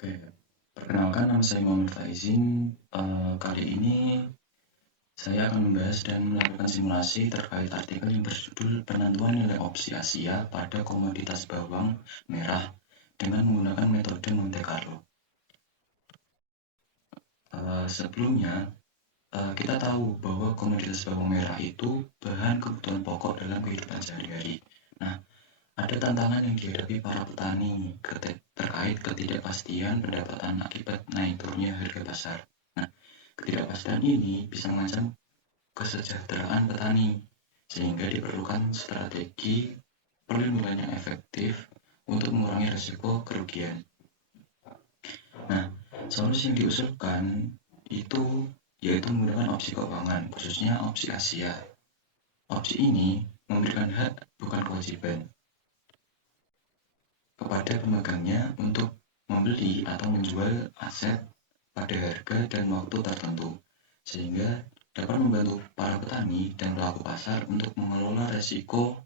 Oke, perkenalkan nama saya Muhammad Faizin. Kali ini saya akan membahas dan melakukan simulasi terkait artikel yang berjudul penentuan nilai opsi Asia pada komoditas bawang merah dengan menggunakan metode Monte Carlo. Sebelumnya, kita tahu bahwa komoditas bawang merah itu bahan kebutuhan pokok dalam kehidupan sehari-hari. Nah, ada tantangan yang dihadapi para petani terkait ketidakpastian pendapatan akibat naik turunnya harga pasar. Nah, ketidakpastian ini bisa mengancam kesejahteraan petani, sehingga diperlukan strategi perlindungan yang efektif untuk mengurangi risiko kerugian. Nah, solusi yang diusulkan itu yaitu menggunakan opsi keuangan, khususnya opsi Asia. Opsi ini memberikan hak bukan kewajiban kepada pemegangnya untuk membeli atau menjual aset pada harga dan waktu tertentu, sehingga dapat membantu para petani dan pelaku pasar untuk mengelola resiko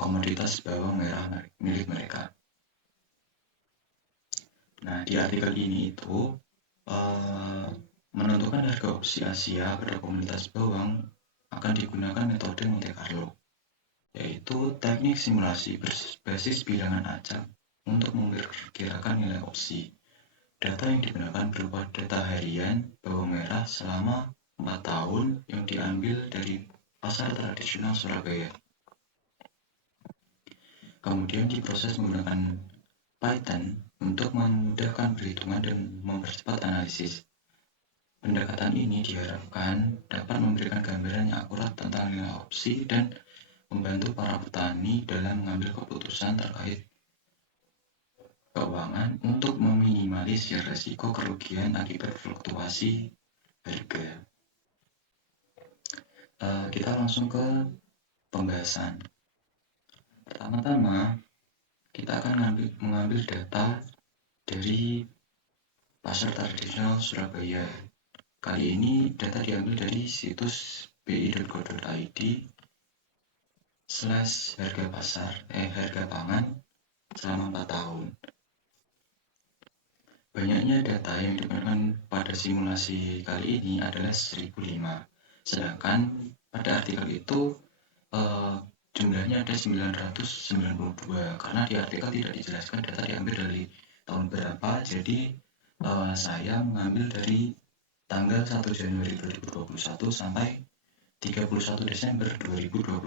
komoditas bawang merah milik mereka. Nah, di artikel ini itu menentukan harga opsi Asia pada komoditas bawang akan digunakan metode Monte Carlo, yaitu teknik simulasi berbasis bilangan acak untuk memperkirakan nilai opsi. Data yang digunakan berupa data harian bawang merah selama 4 tahun yang diambil dari pasar tradisional Surabaya. Kemudian diproses menggunakan Python untuk memudahkan perhitungan dan mempercepat analisis. Pendekatan ini diharapkan dapat memberikan gambaran yang akurat tentang nilai opsi dan membantu para petani dalam mengambil keputusan terkait keuangan untuk meminimalisir risiko kerugian akibat fluktuasi harga. Kita langsung ke pembahasan. Pertama-tama, kita akan mengambil data dari pasar tradisional Surabaya. Kali ini data diambil dari situs bi.go.id/harga pangan selama 4 tahun. Banyaknya data yang digunakan pada simulasi kali ini adalah 1005, sedangkan pada artikel itu jumlahnya ada 992, karena di artikel tidak dijelaskan data diambil dari tahun berapa, jadi saya mengambil dari tanggal 1 Januari 2021 sampai 31 Desember 2024.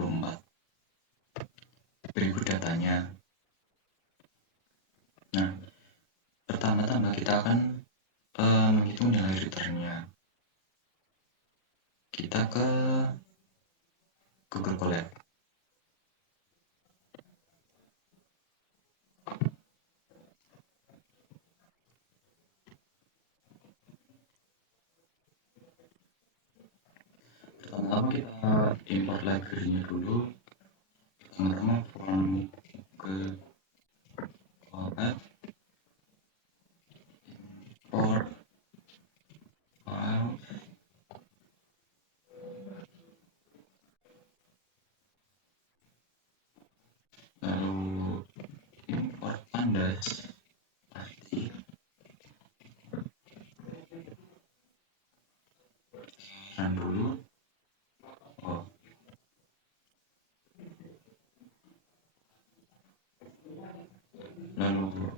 Berikut datanya. Nah, pertama-tama kita akan menghitung nilai returnnya. Kita ke Google Colab. Pertama kita import library-nya dulu. Pertama ke Colab, import file, lalu import pandas pasti, run dulu. Lalu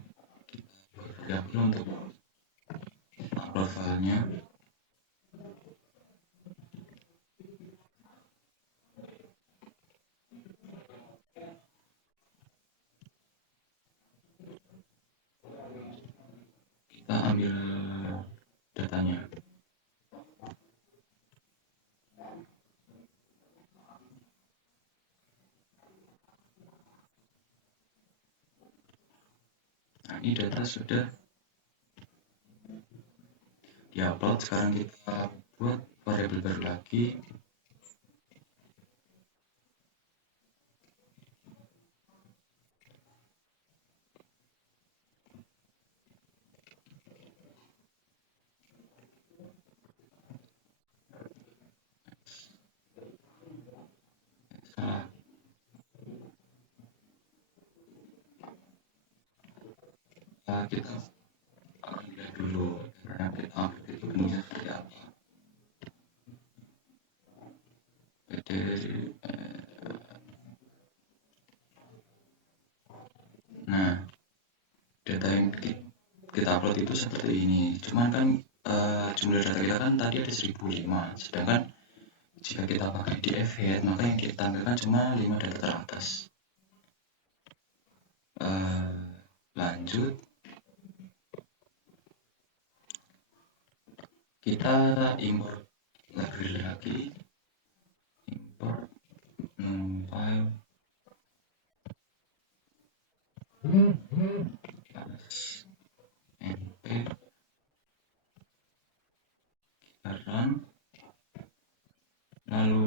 kita untuk upload filenya. Kita ambil datanya. Nah, ini data sudah diupload. Sekarang kita buat variabel baru lagi. Salah. Kita akan lihat dulu karena kita update itu bentuknya seperti apa. Nah, data yang kita upload itu seperti ini. Cuman kan jumlah data kita kan tadi ada 1005, sedangkan jika kita pakai dfhead maka yang ditampilkan cuma 5 data teratas. Lanjut, kita import library lagi, import file np, run, lalu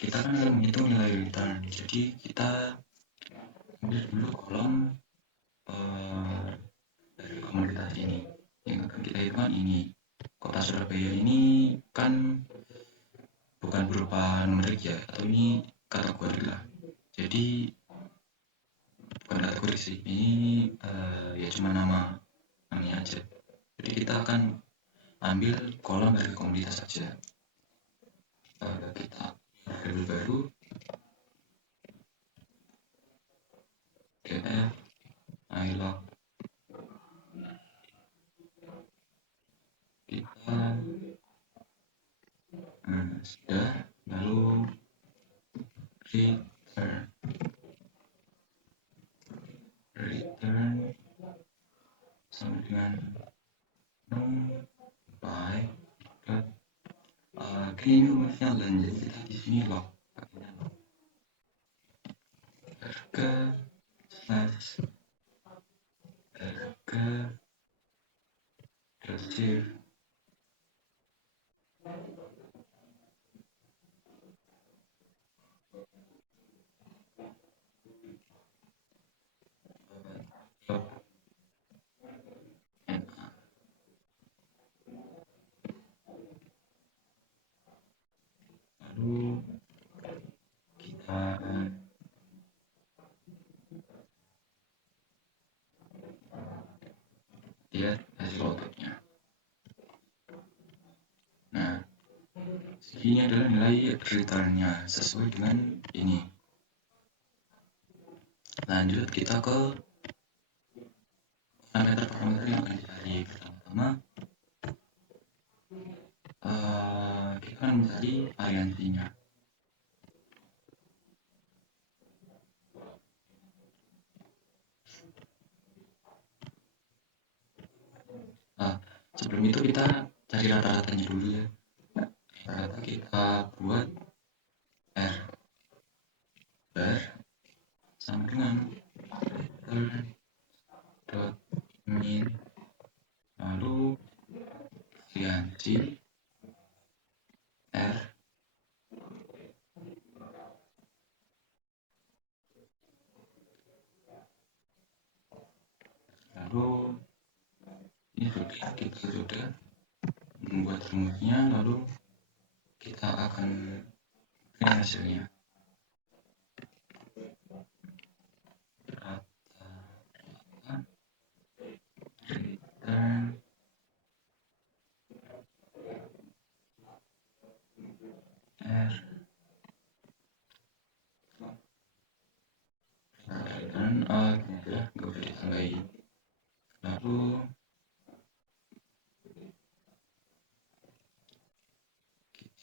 kita kan akan menghitung nilai return, jadi kita ambil dulu kolom dari komoditas ini. Yang akan kita hitungkan ini, kota Surabaya ini kan bukan berupa numerik ya, atau ini kategori lah, jadi bukan kategori sih, ini ya cuma namanya aja. Jadi kita akan ambil kolom dari komoditas saja. Kita variabel baru df ilog, kita sudah, lalu return sama dengan numpy dot ini rumusnya lanjut, kita di sini log harga slash harga receive lalu kita lihat hasil outputnya. Nah, ini adalah nilai returnnya sesuai dengan ini. Lanjut kita ke parameter yang akan dicari. Pertama-tama kita akan mencari variansinya. Sebelum itu kita cari rata-ratanya dulu ya. Rata-rata kita buat r bar sama dengan dot min, lalu variansi r lalu ini kita sudah membuat rumusnya, lalu kita akan print hasilnya. Return r return ya, nggak boleh ditambahin. Lalu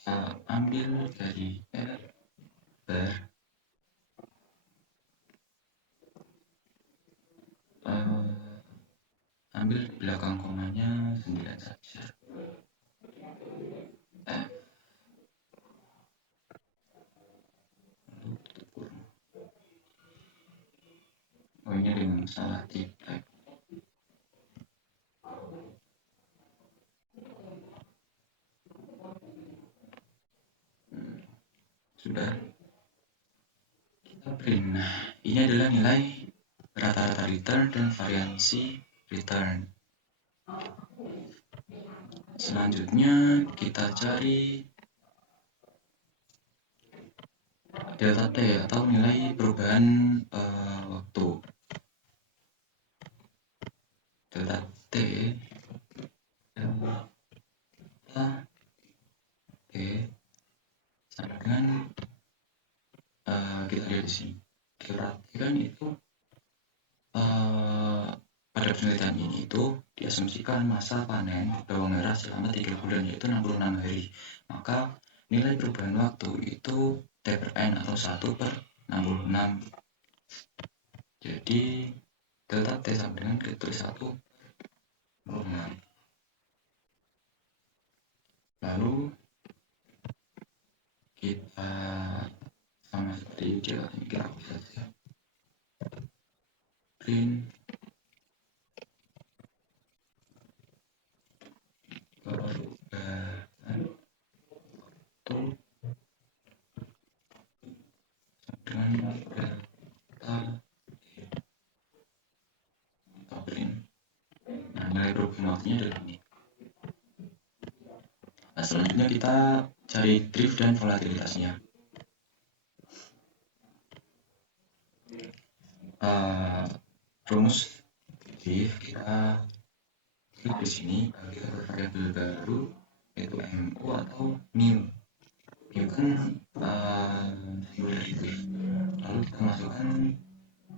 kita ambil dari r bar ambil di belakang komanya 9 saja. Ini dengan salah tipe. Sudah kita print. Nah, ini adalah nilai rata-rata return dan variansi return. Selanjutnya kita cari delta t atau nilai perubahan waktu. delta T delta T sama dengan kita lihat di sini delta T kan itu pada penelitian ini itu diasumsikan masa panen bawang merah selama 3 bulan yaitu 66 hari. Maka nilai perubahan waktu itu T per N atau 1 per 66. Jadi delta T sama dengan kita tulis 1 per 66. Lalu kita sama seperti dia ini kita hapus saja print perubahan waktu dengan delta atau print. Nah, nilai perubahan waktunya adalah ini. Nah, selanjutnya kita cari drift dan volatilitasnya. Rumus drift kita klik di sini, kita variabel baru yaitu mu atau mu. Mu kan simbol dari drift. Lalu kita masukkan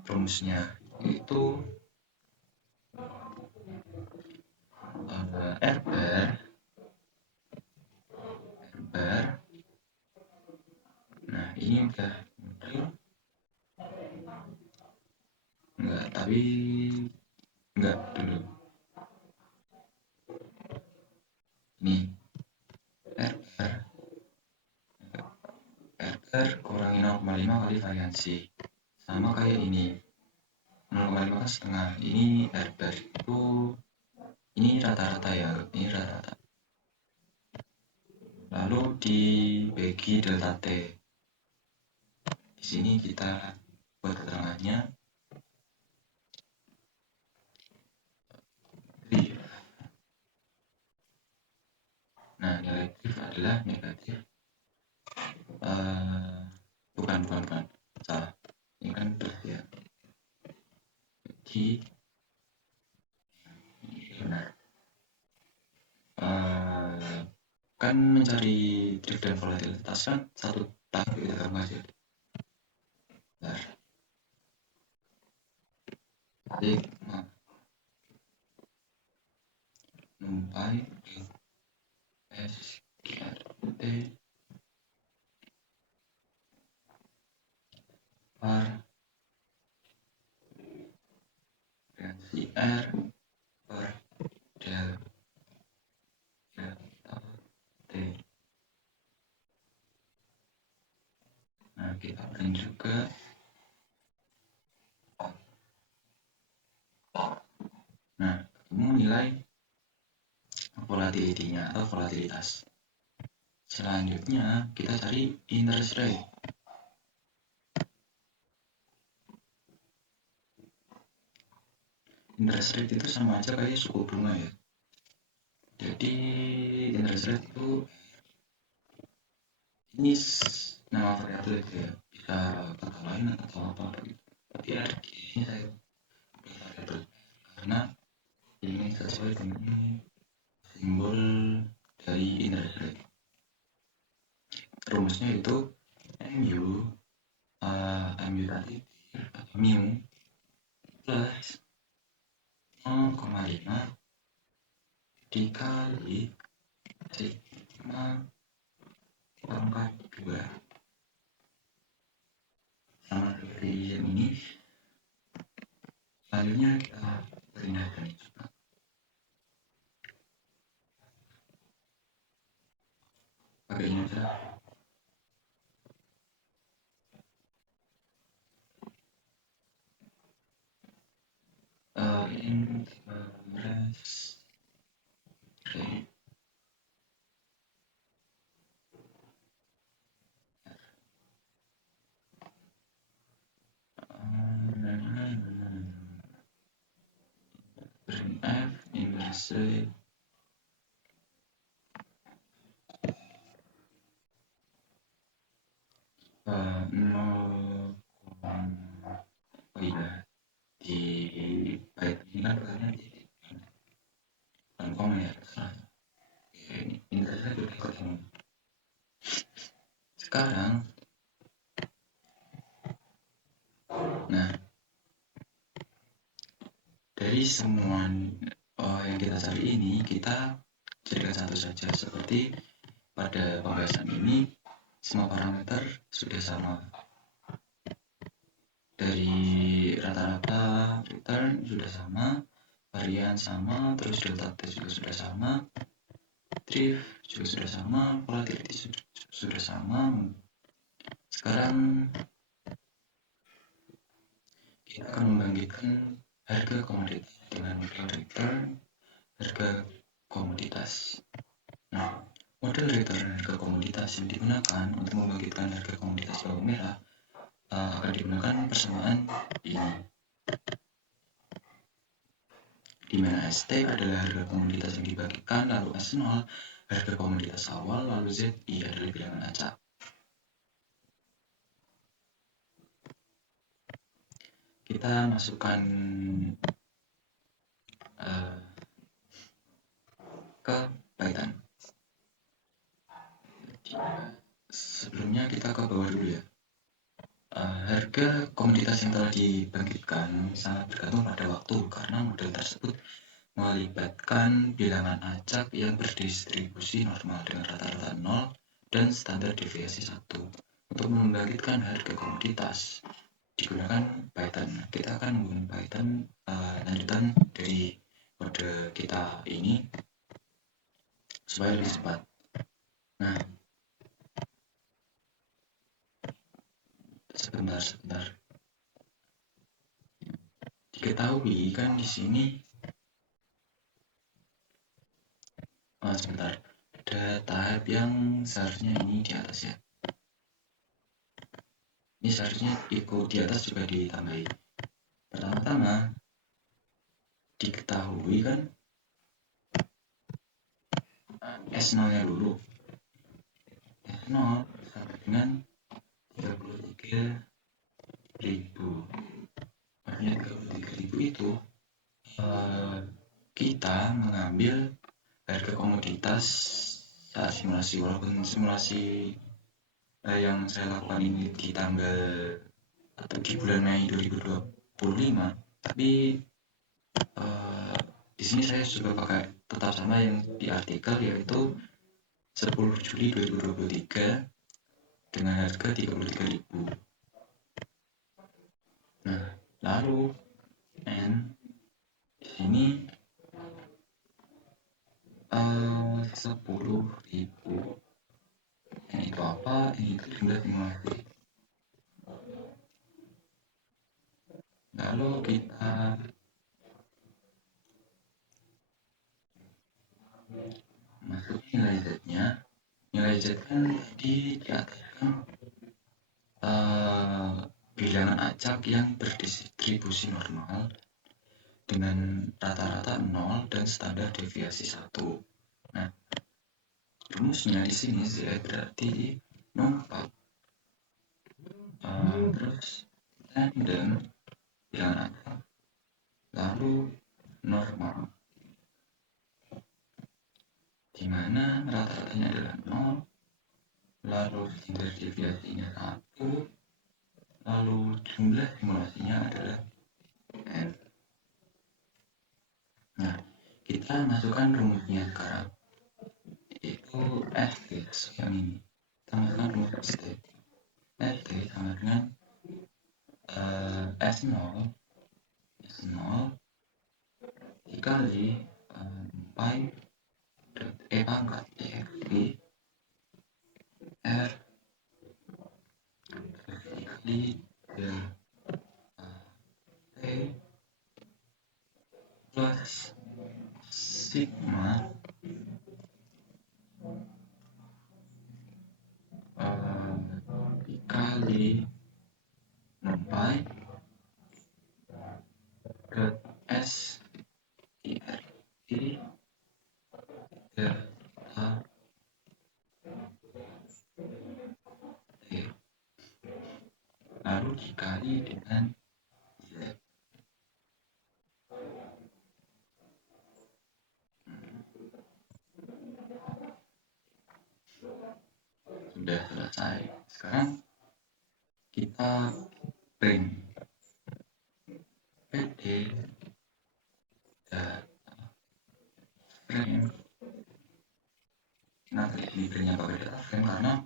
rumusnya yaitu R bar. Nah, ini udah tapi enggak dulu. Ini R bar kurangi 0,5 kali variansi. Sama kayak ini. 0,5 setengah. Ini R bar itu ini rata-rata ya, ini rata-rata. Lalu dibagi delta T. Di sini kita buat keterangannya. Nah, nilai drift adalah negatif. Bukan. Salah. Ini kan drift ya. Jadi, benar. Kan mencari drift dan volatilitas kan satu tahap kita tambah aja. Bentar. Jadi, numpai S T par variansi R per delta T. Nah, kita print juga. Nah, ketemu nilai volatility-nya atau volatilitas. Selanjutnya kita cari interest rate. Interest rate itu sama aja kayak suku bunga ya. Jadi interest rate itu ini nama variabel itu ya, bisa kata lain atau apa gitu. Tapi ini saya variabel karena ini sesuai dengan simbol dari interest rate. Rumusnya itu mu tadi mu plus 0,5 dikali sigma pangkat 2 sama seperti yang ini. Selanjutnya kita pindahkan juga pakai ini aja. Interest rate F interest rate oh iya di baik ini kan sekarang, nah dari semua yang kita cari ini, kita jadikan satu saja. Seperti pada pembahasan ini, semua parameter sudah sama. Dari rata-rata return sudah sama, varian sama, terus delta t juga sudah sama, drift juga sudah sama, volatility sudah sama. Sekarang kita akan membangkitkan harga komoditas dengan model return harga komoditas. Nah, model return harga komoditas yang digunakan untuk membangkitkan harga komoditas bawang merah akan digunakan persamaan ini, di mana ST adalah harga komoditas yang dibagikan, lalu S0 harga komoditas awal, lalu ZI adalah bilangan acak. Kita masukkan ke Python. Sebelumnya kita ke bawah dulu ya. Harga komoditas yang telah dibangkitkan sangat bergantung pada waktu karena model tersebut melibatkan bilangan acak yang berdistribusi normal dengan rata-rata 0 dan standar deviasi 1. Untuk membangkitkan harga komoditas digunakan Python. Kita akan menggunakan Python lanjutan dari kode kita ini supaya lebih cepat. Nah, sebentar. Diketahui kan di sini sebentar. Ada tahap yang seharusnya ini di atas ya. Ini seharusnya ikut di atas juga ditambahi. Pertama-tama diketahui kan S0-nya dulu. S0 sama dengan 33.000. Makanya 33.000 itu kita mengambil harga komoditas saat simulasi, walaupun simulasi yang saya lakukan ini di tanggal atau di bulan Mei 2025, tapi di sini saya juga pakai tetap sama yang di artikel, yaitu 10 Juli 2023 dengan harga 33.000. Nah, lalu N di sini 10.000. Ini itu apa? Ini itu jumlah simulasi. Lalu kita masuk nilai Z-nya. Nilai Z kan tadi diataskan bilangan acak yang berdistribusi normal dengan rata-rata 0 dan standar deviasi 1. Nah, rumusnya di sini Z berarti 4. Terus tandem bilangan acak, lalu normal, di mana rata-ratanya adalah 0, lalu standar deviasinya 1, lalu jumlah simulasinya adalah N. Nah, kita masukkan rumusnya sekarang, yaitu ST yang ini. Kita masukkan rumus ST. ST sama dengan S0 dikali pi E pangkat EXP R dikali delta T plus sigma dikali pi dot S IRT delta T, lalu dikali dengan Z. udah selesai. Sekarang kita print PD data frame. Nah, tadi printnya pakai data frame karena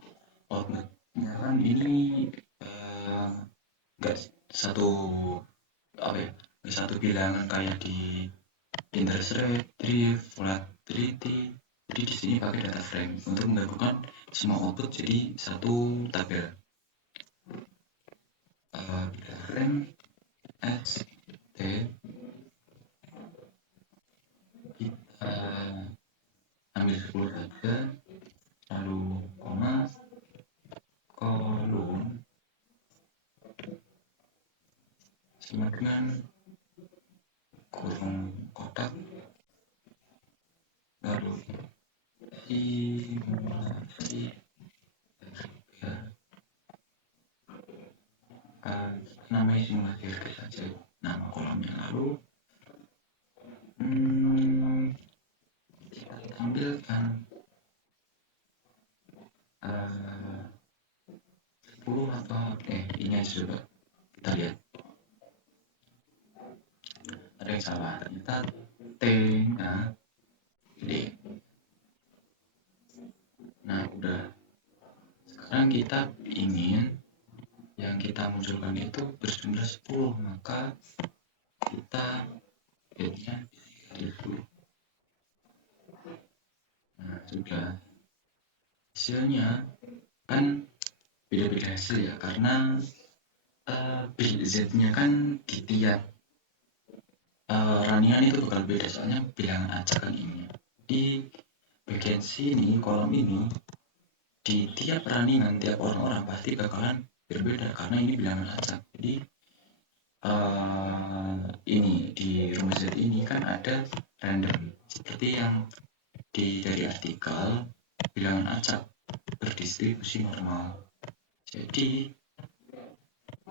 outputnya kan ini nggak satu apa ya, nggak satu bilangan kayak di interest rate, drift, volatility. Jadi di sini pakai data frame untuk menggabungkan semua output jadi satu tabel. Data frame st kita ambil 10 saja, lalu koma, kolom, sama dengan kurung kotak, lalu simulasi harga, namanya simulasi harga saja nama kolomnya. Lalu kita tampilkan 10 atau ini aja coba kita lihat ada yang salah, ternyata T nah D. Nah udah, sekarang kita ingin yang kita munculkan itu berjumlah 10, maka kita lihatnya dulu. Nah sudah, hasilnya kan beda-beda hasil ya, karena Z-nya kan di tiap runningan itu bakal beda, soalnya bilangan acak kan ini. Di bagian sini, kolom ini, di tiap runningan, tiap orang-orang pasti bakalan berbeda karena ini bilangan acak. Jadi ini di rumus Z ini kan ada random seperti yang dari artikel bilangan acak berdistribusi normal. Jadi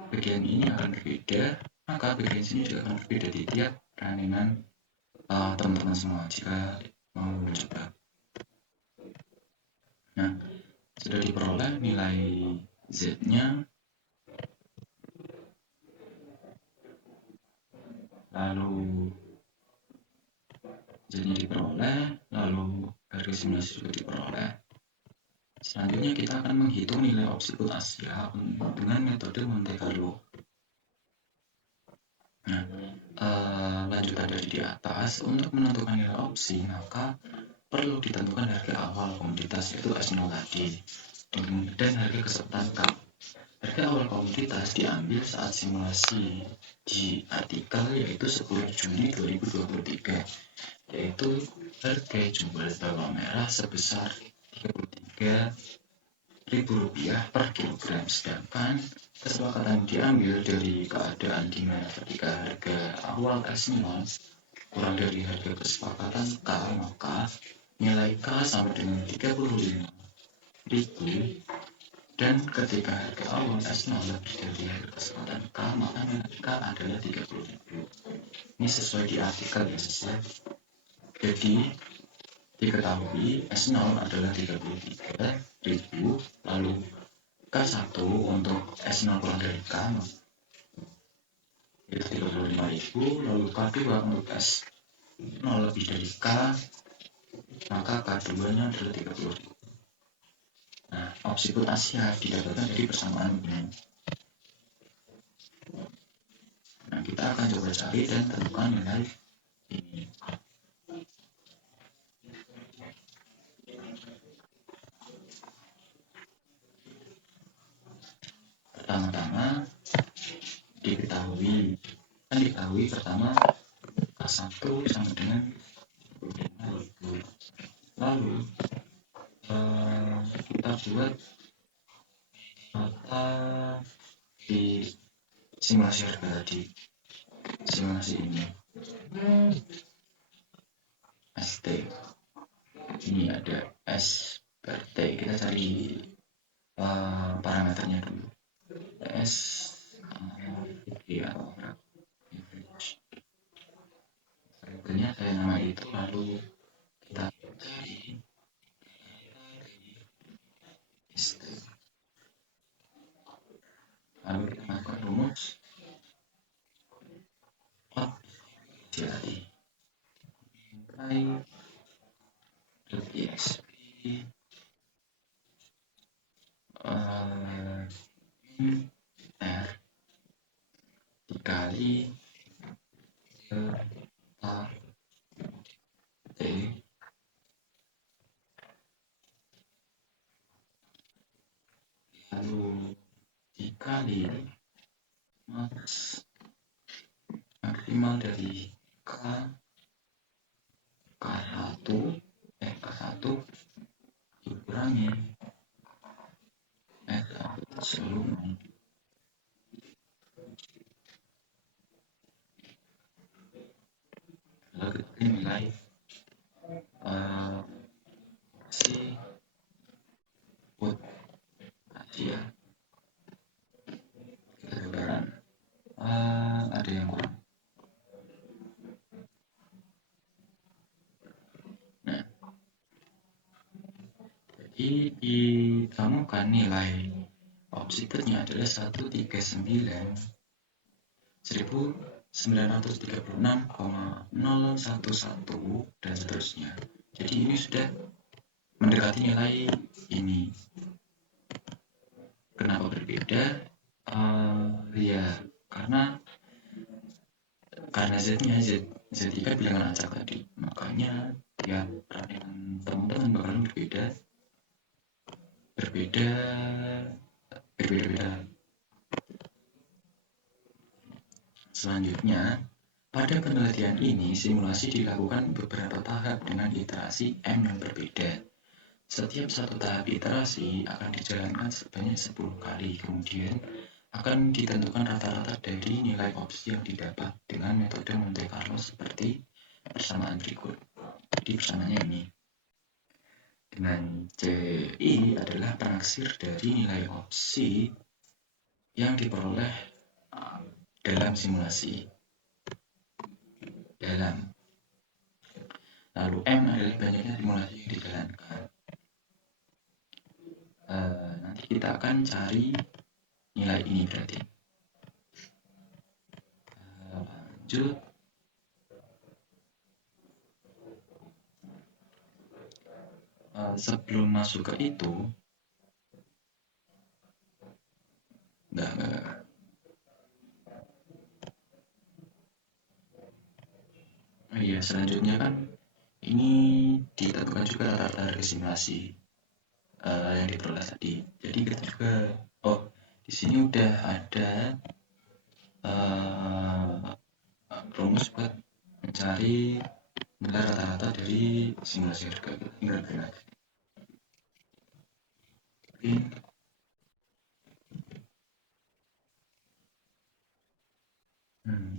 bagian ini akan berbeda, maka bagian sini juga akan berbeda di tiap runningan teman-teman semua jika mau mencoba. Nah, sudah diperoleh nilai Z-nya, lalu Z-nya diperoleh, lalu harga simulasi juga diperoleh. Selanjutnya kita akan menghitung nilai opsi put Asia dengan metode Monte Carlo. Nah, lanjutan dari di atas, untuk menentukan nilai opsi maka perlu ditentukan harga awal komoditas yaitu S0 tadi dan harga kesempatan K. Harga awal komoditas diambil saat simulasi di artikel yaitu 10 Juni 2023, yaitu harga jual bawang merah sebesar Rp33.000 per kilogram, sedangkan kesepakatan diambil dari keadaan di mana ketika harga awal S0 kurang dari harga kesepakatan K, maka nilai K sama dengan 35.000, dan ketika harga awal S0 lebih dari harga kesepakatan K, maka nilai K adalah 30.000. Ini sesuai di artikel ya, sesuai. Jadi diketahui S0 adalah 33.000, lalu K1 untuk S0 kurang dari K itu 35.000, lalu K2 untuk S0 lebih dari K, maka K2 nya adalah 30.000. Nah, opsi put Asia didapatkan dari persamaan ini. Nah, kita akan coba cari dan tentukan nilai ini. Pertama-tama diketahui pertama K1 sama dengan 25.000. Lalu kita buat data di simulasi harga tadi, simulasi ini ST, ini ada S per T, kita cari parameternya dulu, S atau average, variabelnya saya nama itu, lalu kita cari ST. kali maksimal dari K1 dikurangi seluruh. Lalu kita nilai si Asia lebaran ada yang kurang. Nah, jadi ditemukan nilai opsitnya adalah 139.936,011 dan seterusnya. Jadi ini sudah mendekati nilai ini. Kenapa berbeda? Ya karena Z-nya Z3 bilangan acak tadi, makanya ya perhatian teman-teman bakalan berbeda. Selanjutnya, pada penelitian ini simulasi dilakukan beberapa tahap dengan iterasi M yang berbeda. Setiap satu tahap iterasi akan dijalankan sebanyak 10 kali, kemudian akan ditentukan rata-rata dari nilai opsi yang didapat dengan metode Monte Carlo seperti persamaan berikut. Jadi persamaannya ini. Dengan CI adalah penaksir dari nilai opsi yang diperoleh dalam simulasi. Lalu M adalah banyaknya simulasi yang dijalankan. Nanti kita akan cari nilai ini berarti. Lanjut. Sebelum masuk ke itu, enggak. Iya, selanjutnya kan ini ditentukan juga rata-rata dari simulasi yang diperoleh tadi. Jadi kita juga, di sini udah ada rumus buat mencari nilai rata-rata dari simulasi harga. Tinggal bikin aja.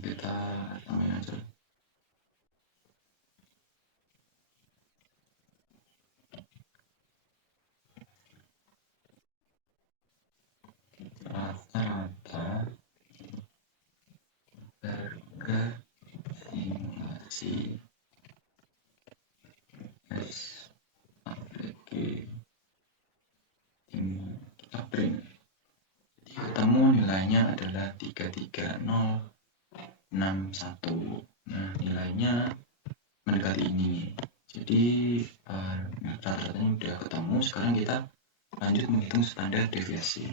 Kita tambahin aja. Rata-rata harga simulasi SAPG kita print. Jadi ketemu nilainya adalah 33061. Nah, nilainya mendekati ini. Jadi rata-ratanya udah ketemu. Sekarang kita lanjut menghitung standar deviasi.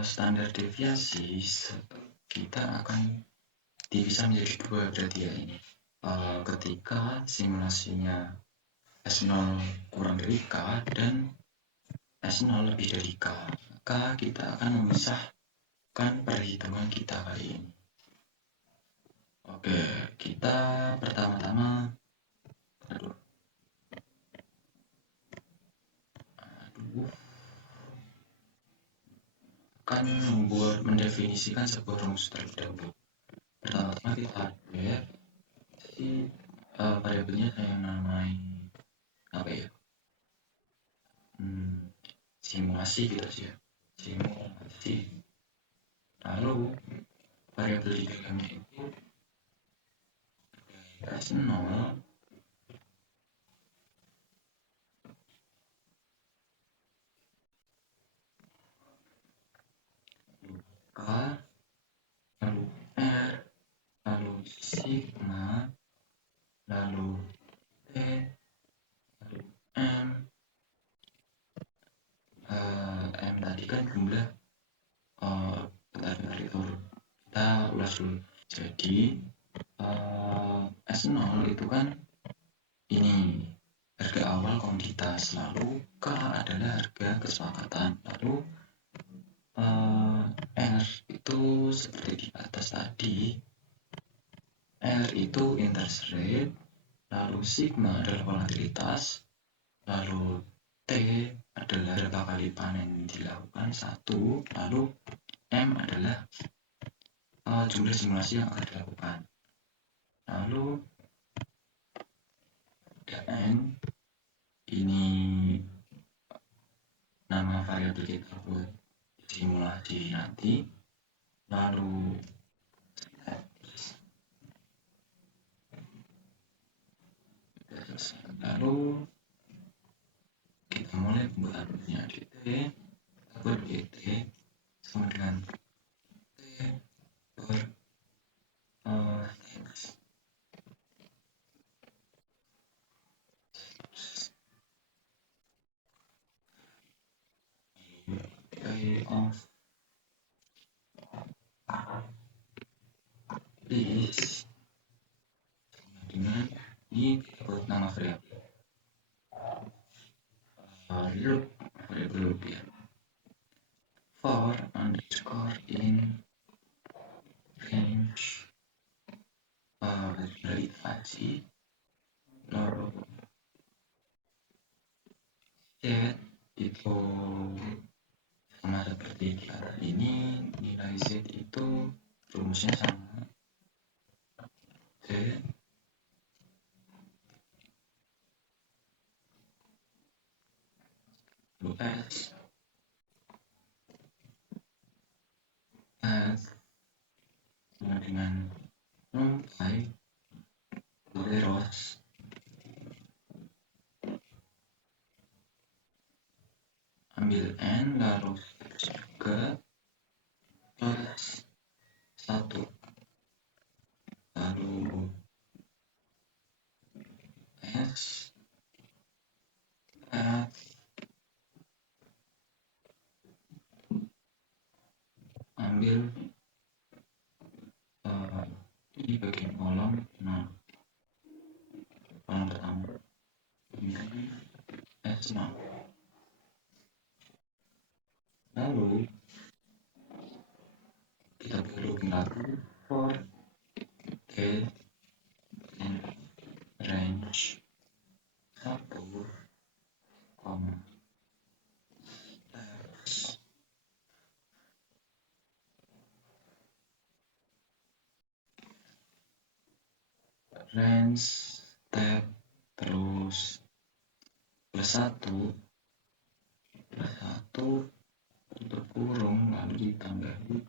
Standar deviasi kita akan dipisah menjadi dua berarti ya ini. Ketika simulasinya S0 kurang dari K dan S0 lebih dari K, maka kita akan memisahkan perhitungan kita kali ini. Oke, kita pertama-tama akan mendefinisikan sebuah rumus terlebih dahulu. Pertama-tama kita lihat si variabelnya saya namai apa ya? Simulasi gitu sih ya. Simulasi. Lalu variabel di dalamnya itu S0 K lalu R lalu sigma lalu T lalu M tadi kan jumlah bentar itu kita ulas dulu. Jadi S0 itu kan ini harga awal komoditas, lalu K adalah harga kesepakatan, lalu R itu seperti di atas tadi, R itu interest rate, lalu sigma adalah volatilitas, lalu T adalah berapa kali panen dilakukan 1, lalu M adalah jumlah simulasi yang akan dilakukan. Lalu N ini nama variabel kita buat simulasi nanti. Lalu kita mulai pembuatannya dt. Kita buat dt sama dengan t per x. Pay of this sama dengan ini kita buat nama variabel loop, variabel loop ya, for underscore in range derivasi, lalu z itu sama seperti di atas ini, nilai z itu rumusnya sama, z lalu s sama dengan numpy leros ambil n lalu juga plus 1, lalu s ambil ini bagian kolom, nah kolom pertama ini S0. Lalu kita perlu lagi for t in range 1, range tab terus plus 1 tutup kurung lalu ditambahi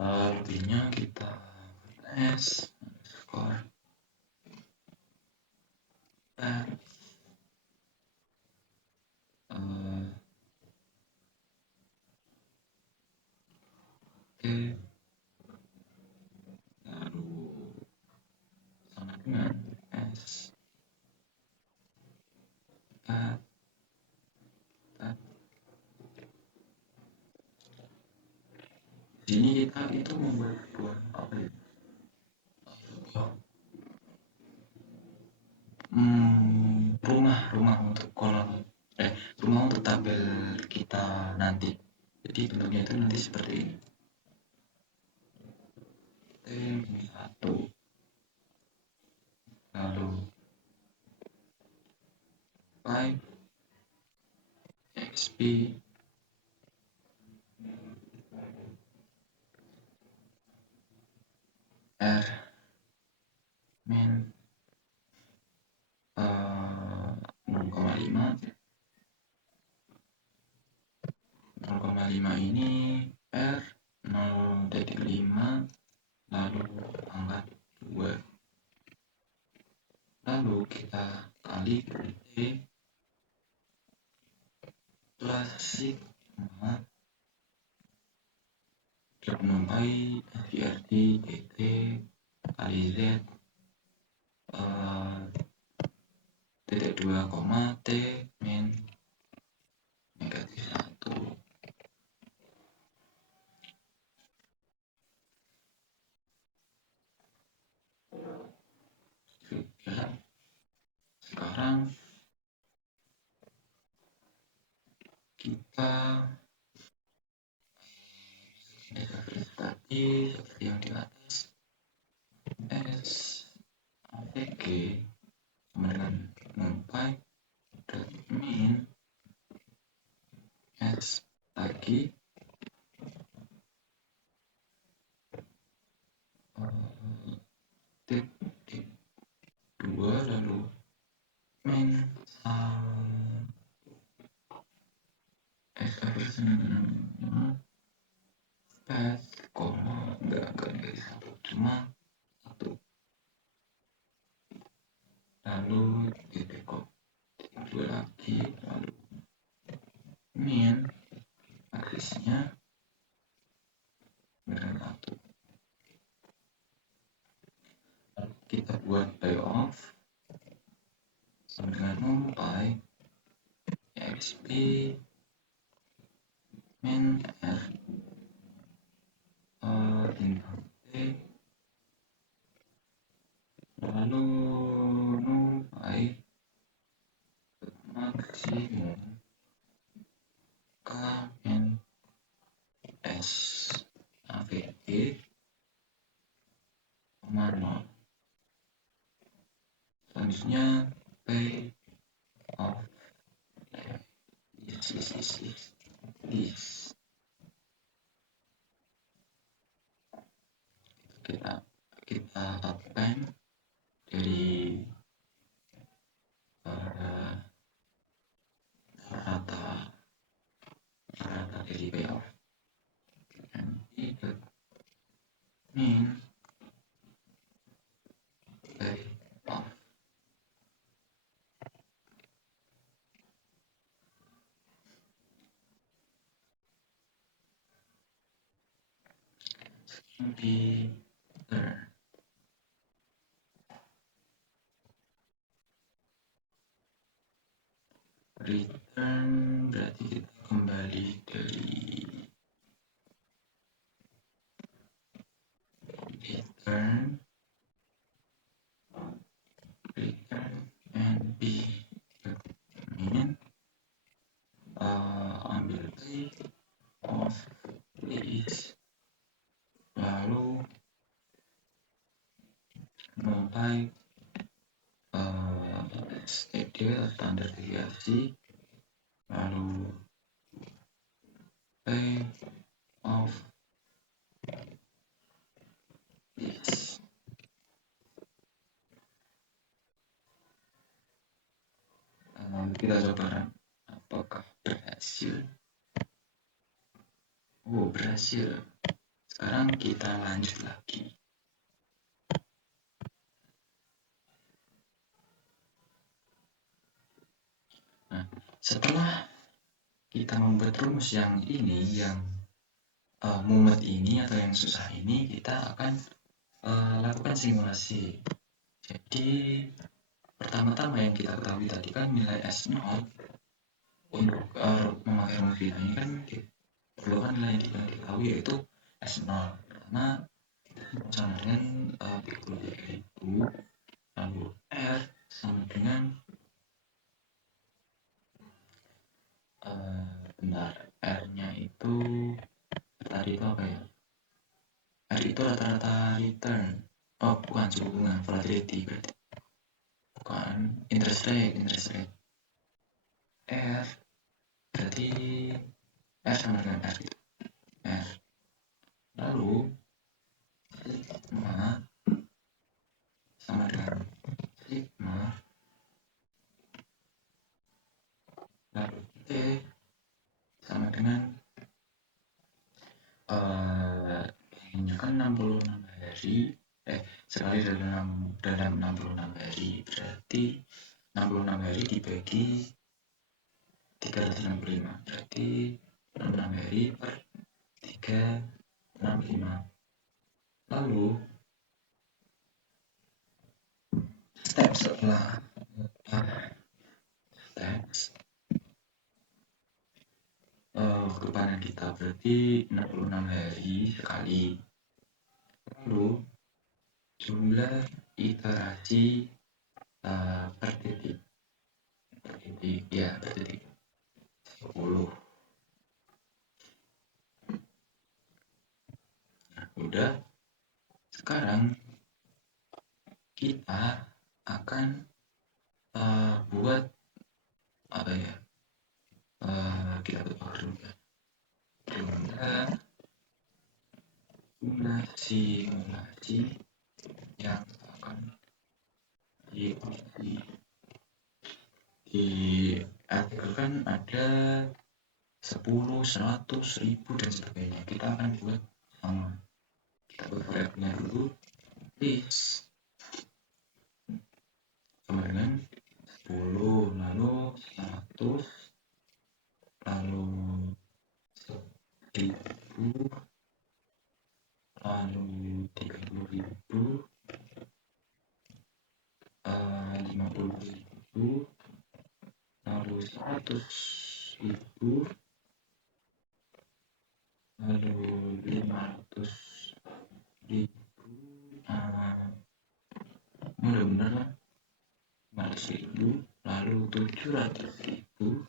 lebihnya kita s underscore tab t lalu sama dengan s tab. Di sini kita itu membuat apa ya? rumah untuk kolom rumah untuk tabel kita nanti. Jadi bentuknya itu nanti seperti ini. Ini 1, lalu 5 xp r min 0,5 ini r 0,5 lalu angka 2, lalu kita kali t plus sigma menumpai FIRD GT kali Z titik 2, T min negatif 1. Ya, sekarang kita tadi seperti yang di atas, S AVG sama dengan numpy min S lagi titik 2 lalu min S space koma enggak dari satu cuma satu lalu titik dua lagi lalu min aksesnya dengan satu. Lalu kita buat layoff sama dengan numpy xp min r bintang t lalu numpy maksimum k min s avg koma 0. Selanjutnya pay off this kita append dari rata dari payoff nanti ke min payoff di return berarti kita kembali dari return and b min ambil pay of this lalu numpy std standar deviasi lalu pay of this kita coba apakah berhasil. Berhasil. Sekarang kita lanjut lagi. Nah, setelah kita membuat rumus yang ini, yang mumet ini atau yang susah ini, kita akan lakukan simulasi. Jadi pertama-tama yang kita ketahui tadi kan nilai S0 untuk memakai rumus ini kan diperlukan nilai yang kita ketahui yaitu S0 karena sama dengan 33.000 lalu R sama dengan benar R-nya itu tadi itu apa ya? R itu rata-rata return. Oh, bukan suku bunga, volatility berarti. Bukan interest rate. R berarti R sama dengan R gitu. R. Lalu sigma sama dengan sigma lalu T sama dengan ini kan 66 hari sekali dalam 66 hari berarti 66 hari dibagi 365 berarti 66 hari per 365 lalu step setelah steps waktu panen kita berarti 66 hari sekali lalu jumlah iterasi per titik ya, per titik 10. Nah, udah, sekarang kita akan buat apa ya, kita buat dulu ya, simulasi yang akan diuji. Di artikel kan ada 10, 100, 1000 dan sebagainya. Kita akan buat sama. Kita buat variabelnya dulu, list sama dengan 10, lalu 100, lalu 1000, lalu 30.000, 50.000, lalu 100.000, lalu 500.000. Mudah-mudahan lah 500.000, lalu 700.000,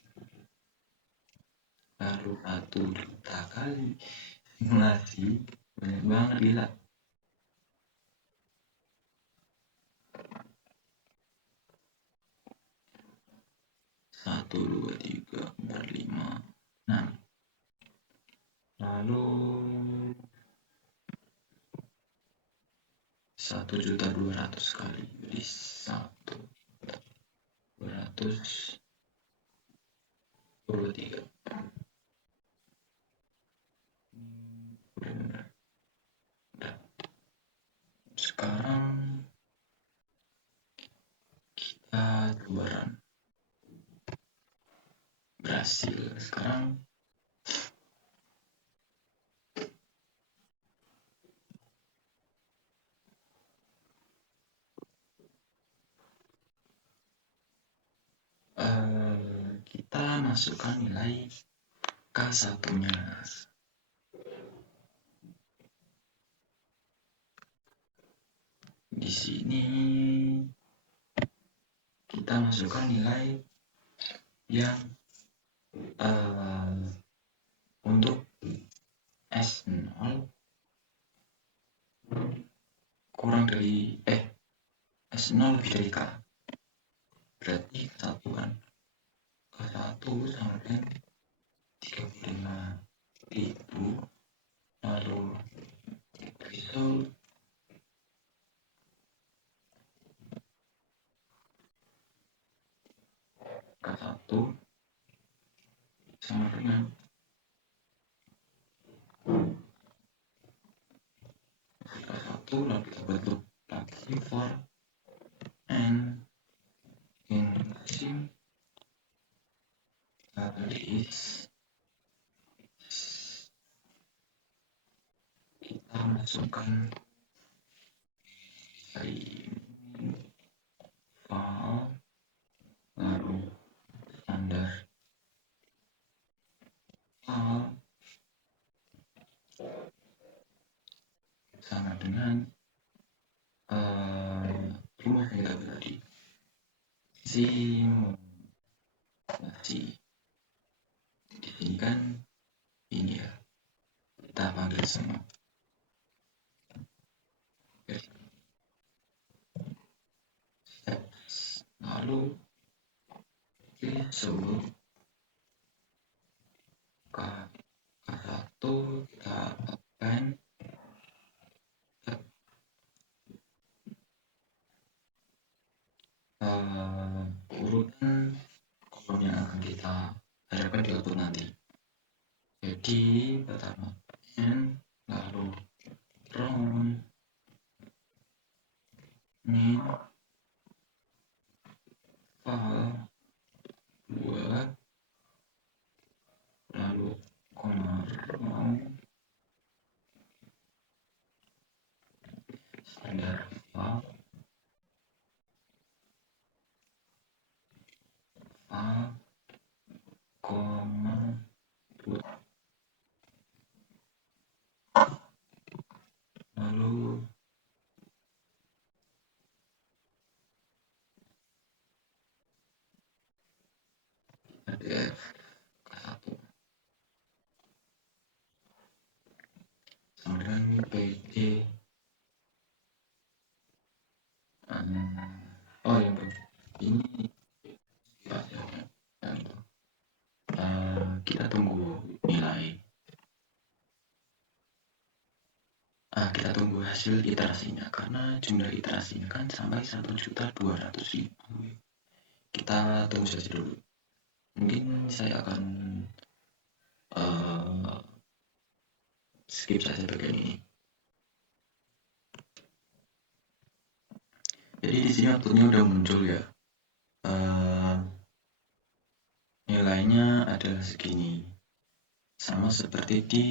lalu 1 juta kali simulasi. Banyak banget, gila. 1, 2, 3, 4, 5, 6. Lalu 1.200.000 kali, jadi 1.223. Sekarang kita coba berhasil. Sekarang kita masukkan nilai K1-nya. Di sini kita masukkan nilai yang untuk S0 kurang dari S0 lebih dari K, berarti K1 kan, K1 sama dengan 35.000, lalu result K1 sama dengan K1, lalu kita buat loop lagi for n in sim list. Kita masukkan file, lalu standar file sama dengan rumus yang kita tadi, simulasi. Di sini kan ini ya, kita panggil semua. Lalu pilih seluruh K1, kita append urutan kolom yang akan kita harapkan di output nanti. Jadi pertama n, lalu round, min, file, 2, lalu koma round, standar file, koma put, lalu hasil iterasinya, karena jumlah iterasinya kan sampai 1.200.000. Kita tunggu saja dulu. Mungkin saya akan skip saja bagian ini. Jadi di sini outputnya udah muncul ya. Nilainya adalah segini, sama seperti di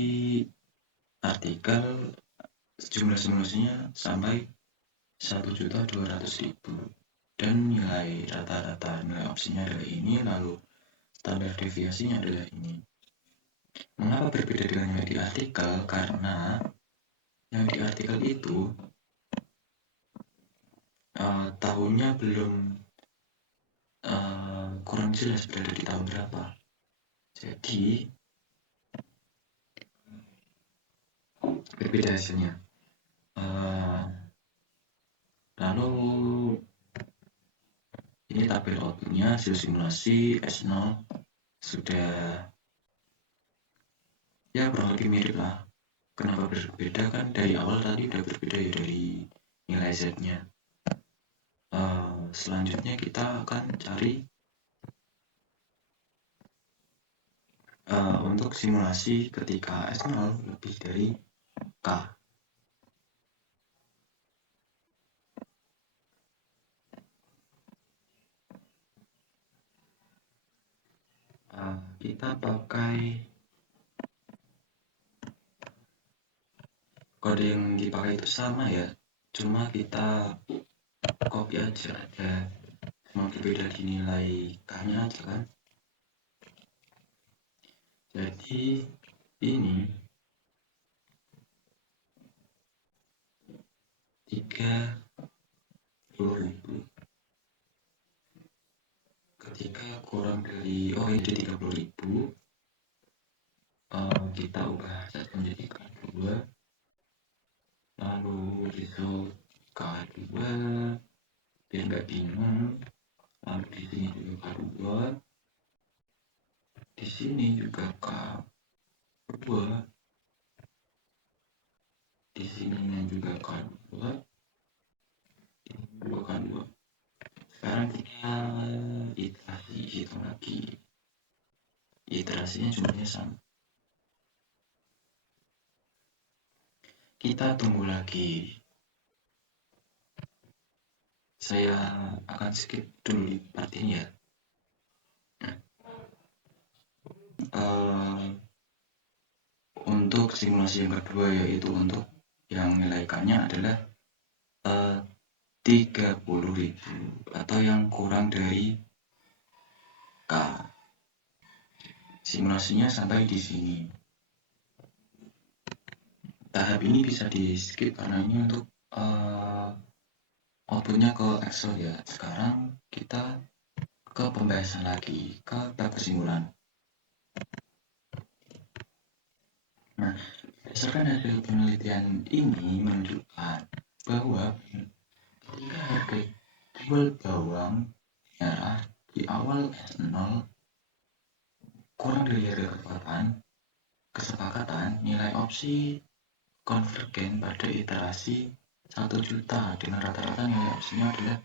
artikel. Jumlah simulasinya sampai 1.200.000 dan nilai rata-rata nilai opsinya adalah ini, lalu standar deviasinya adalah ini. Mengapa berbeda dengan yang di artikel? Karena yang di artikel itu tahunnya belum kurang jelas berada di tahun berapa. Jadi berbeda hasilnya. Lalu ini tabel outputnya hasil simulasi S0 sudah ya kurang lebih mirip lah. Kenapa berbeda? Kan dari awal tadi udah berbeda ya dari nilai Z-nya. Selanjutnya kita akan cari untuk simulasi ketika S0 lebih dari K. Kita pakai kode yang dipakai itu sama ya, cuma kita copy aja, ada cuma berbeda di nilai K-nya aja kan. Jadi ini 30.000 ketika kurang dari ini 30.000, kita ubah saja menjadi K2, lalu result K2 biar nggak bingung. Lalu di sini juga K2, di sini juga K2, di sininya juga K2, ini juga K2. Sekarang kita iterasi, hitung lagi. Iterasinya jumlahnya sama. Kita tunggu lagi. Saya akan skip dulu di part ini ya. Untuk simulasi yang kedua, yaitu untuk yang nilai K-nya adalah 30.000 atau yang kurang dari K. Simulasinya sampai di sini. Tahap ini bisa di skip karena ini untuk outputnya ke Excel ya. Sekarang kita ke pembahasan lagi, ke bab kesimpulan. Nah, berdasarkan hasil penelitian ini menunjukkan bahwa ketika harga jual bawang merah di awal S0 kurang dari harga kesepakatan, nilai opsi konvergen pada iterasi 1 juta dengan rata-rata nilai opsinya adalah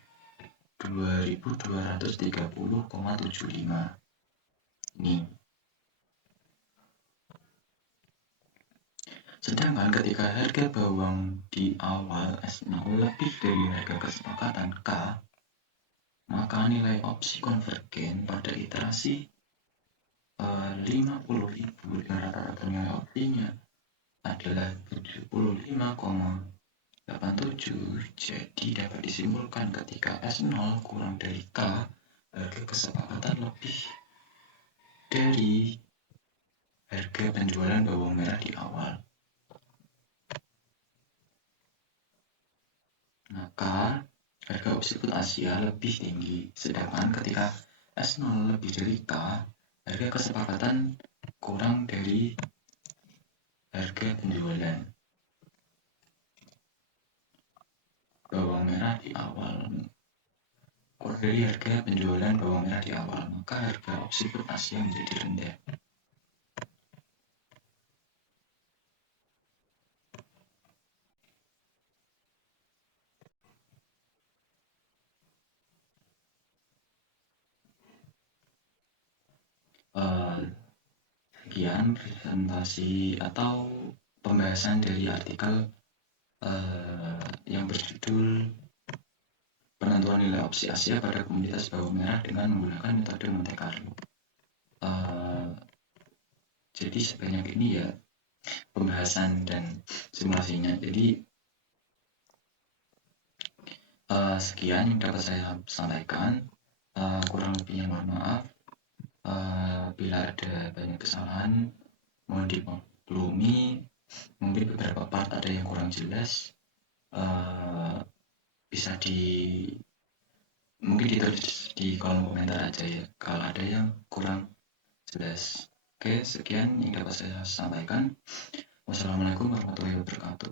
2.230,75. Ini. Sedangkan ketika harga bawang di awal S0 lebih dari harga kesepakatan K, maka nilai opsi konvergen pada iterasi 50.000 dengan rata-rata nilai opsinya adalah 75,87. Jadi dapat disimpulkan ketika S0 kurang dari K, harga kesepakatan lebih dari harga penjualan bawang merah di awal. Maka harga opsi put Asia lebih tinggi. Sedangkan ketika S0 lebih dari K, harga kesepakatan kurang dari harga penjualan bawang merah di awal. Kurang dari harga penjualan bawang merah di awal, maka harga opsi put Asia menjadi rendah. sekian presentasi atau pembahasan dari artikel yang berjudul penentuan nilai opsi Asia pada komunitas bawang merah dengan menggunakan metode Monte Carlo. Jadi sebanyak ini ya pembahasan dan simulasinya. Jadi sekian yang dapat saya sampaikan. Kurang lebihnya mohon maaf. Bila ada banyak kesalahan, mohon dimaklumi. Mungkin beberapa part ada yang kurang jelas. Bisa mungkin ditulis di kolom komentar aja ya kalau ada yang kurang jelas. Oke, sekian yang dapat saya sampaikan. Wassalamualaikum warahmatullahi wabarakatuh.